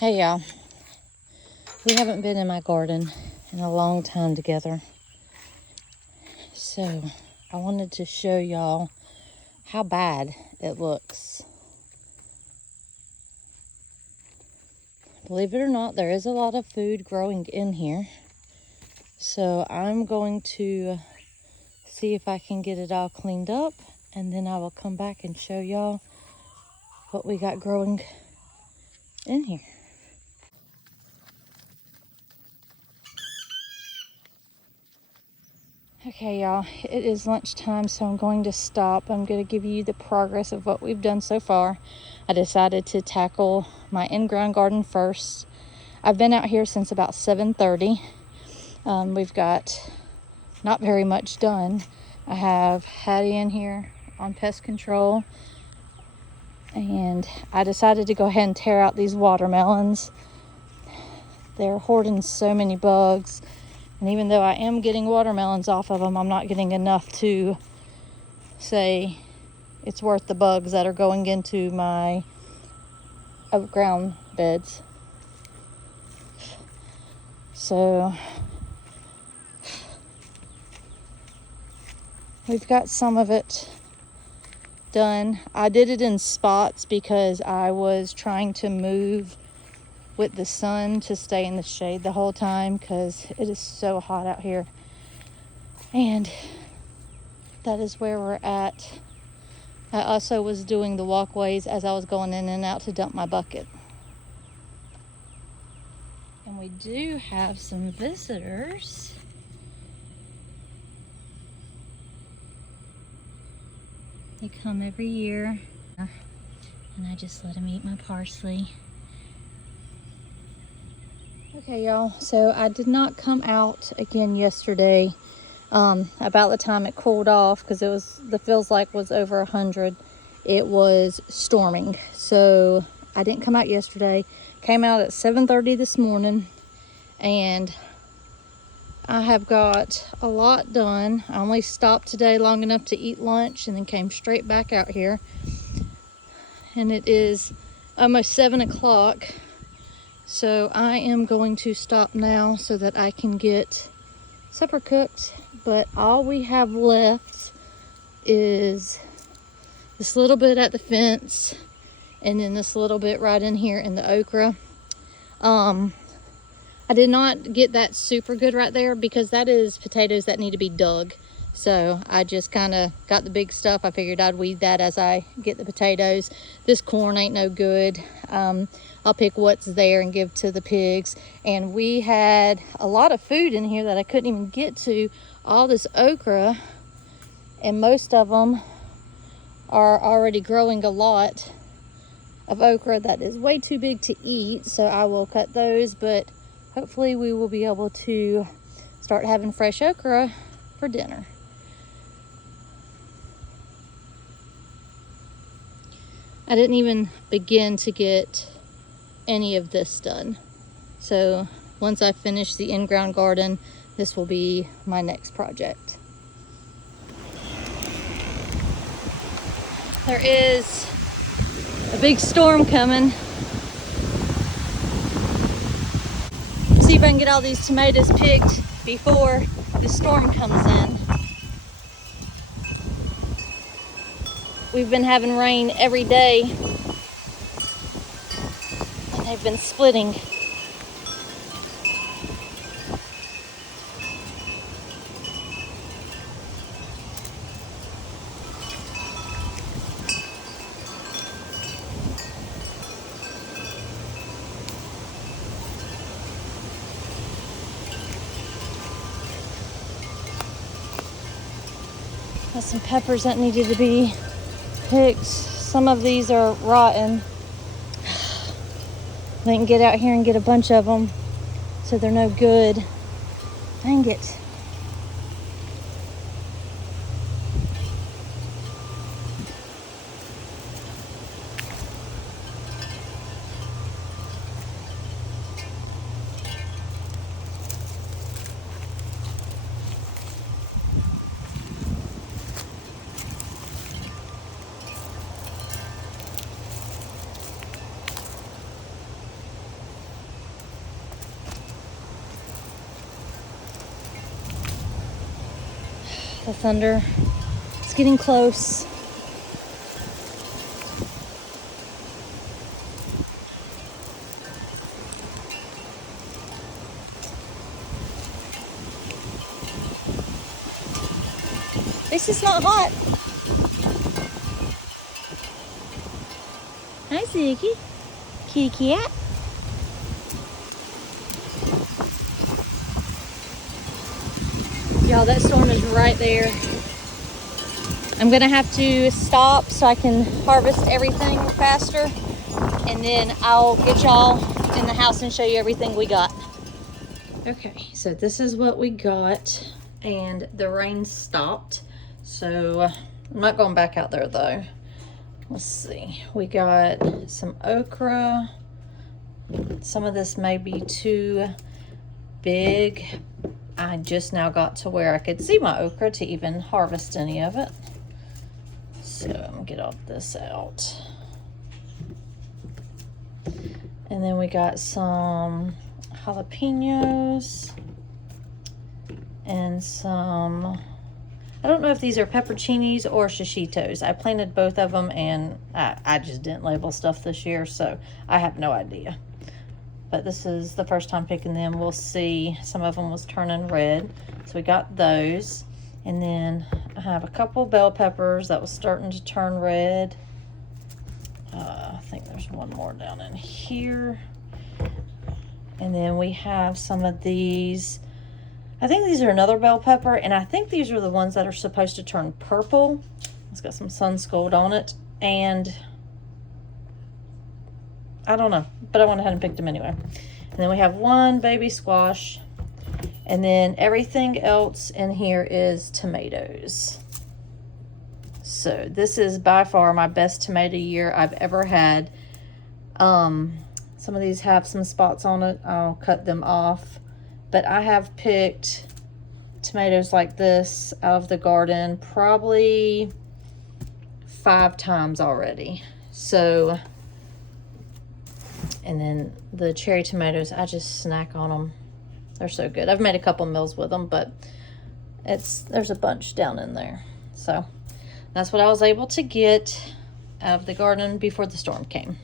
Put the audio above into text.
Hey y'all, we haven't been in my garden in a long time together. So I wanted to show y'all how bad it looks. Believe it or not, there is a lot of food growing in here. So I'm going to see if I can get it all cleaned up, and then I will come back and show y'all what we got growing in here. Okay, y'all, it is lunchtime, so I'm going to stop. I'm going to give you the progress of what we've done so far. I decided to tackle my in-ground garden first. I've been out here since about 7:30. We've got not very much done. I have Hattie in here on pest control, and I decided to go ahead and tear out these watermelons. They're hoarding so many bugs. And even though I am getting watermelons off of them, I'm not getting enough to say it's worth the bugs that are going into my ground beds. So we've got some of it done. I did it in spots because I was trying to move with the sun to stay in the shade the whole time because it is so hot out here. And that is where we're at. I also was doing the walkways as I was going in and out to dump my bucket. And we do have some visitors. They come every year, and I just let them eat my parsley. Okay, y'all, so I did not come out again yesterday about the time it cooled off, because it was, the feels like was over 100. It was storming, so I didn't come out yesterday. Came out at 7:30 this morning, and I have got a lot done. I only stopped today long enough to eat lunch and then came straight back out here. And it is almost 7 o'clock. So I am going to stop now so that I can get supper cooked. But all we have left is this little bit at the fence and then this little bit right in here in the okra. I did not get that super good right there because that is potatoes that need to be dug. So I just kind of got the big stuff. I figured I'd weed that as I get the potatoes. This corn ain't no good. I'll pick what's there and give to the pigs. And we had a lot of food in here that I couldn't even get to. All this okra, and most of them are already growing a lot of okra that is way too big to eat. So I will cut those, but hopefully we will be able to start having fresh okra for dinner. I didn't even begin to get any of this done. So once I finish the in-ground garden, this will be my next project. There is a big storm coming. See if I can get all these tomatoes picked before the storm comes in. We've been having rain every day, and they've been splitting. Got some peppers that needed to be picked. Some of these are rotten. I didn't get out here and get a bunch of them, so they're no good. Dang it. The thunder is getting close. At least it's not hot. Hi, Ziggy. Kitty cat. Y'all, that storm is right there. I'm gonna have to stop so I can harvest everything faster, and then I'll get y'all in the house and show you everything we got. Okay, so this is what we got, and the rain stopped. So I'm not going back out there though. Let's see, we got some okra. Some of this may be too big. I just now got to where I could see my okra to even harvest any of it. So I'm gonna get all this out. And then we got some jalapenos and some, I don't know if these are pepperoncinis or shishitos. I planted both of them, and I just didn't label stuff this year, so I have no idea. But this is the first time picking them. We'll see. Some of them was turning red, so we got those. And then I have a couple bell peppers that was starting to turn red. I think there's one more down in here. And then we have some of these. I think these are another bell pepper, and I think these are the ones that are supposed to turn purple. It's got some sun scald on it, and I don't know, but I went ahead and picked them anyway. And then we have one baby squash, and then everything else in here is tomatoes. So this is by far my best tomato year I've ever had. Some of these have some spots on it. I'll cut them off. But I have picked tomatoes like this out of the garden probably 5 times already. So, and then the cherry tomatoes, I just snack on them. They're so good. I've made a couple meals with them, but there's a bunch down in there. So that's what I was able to get out of the garden before the storm came.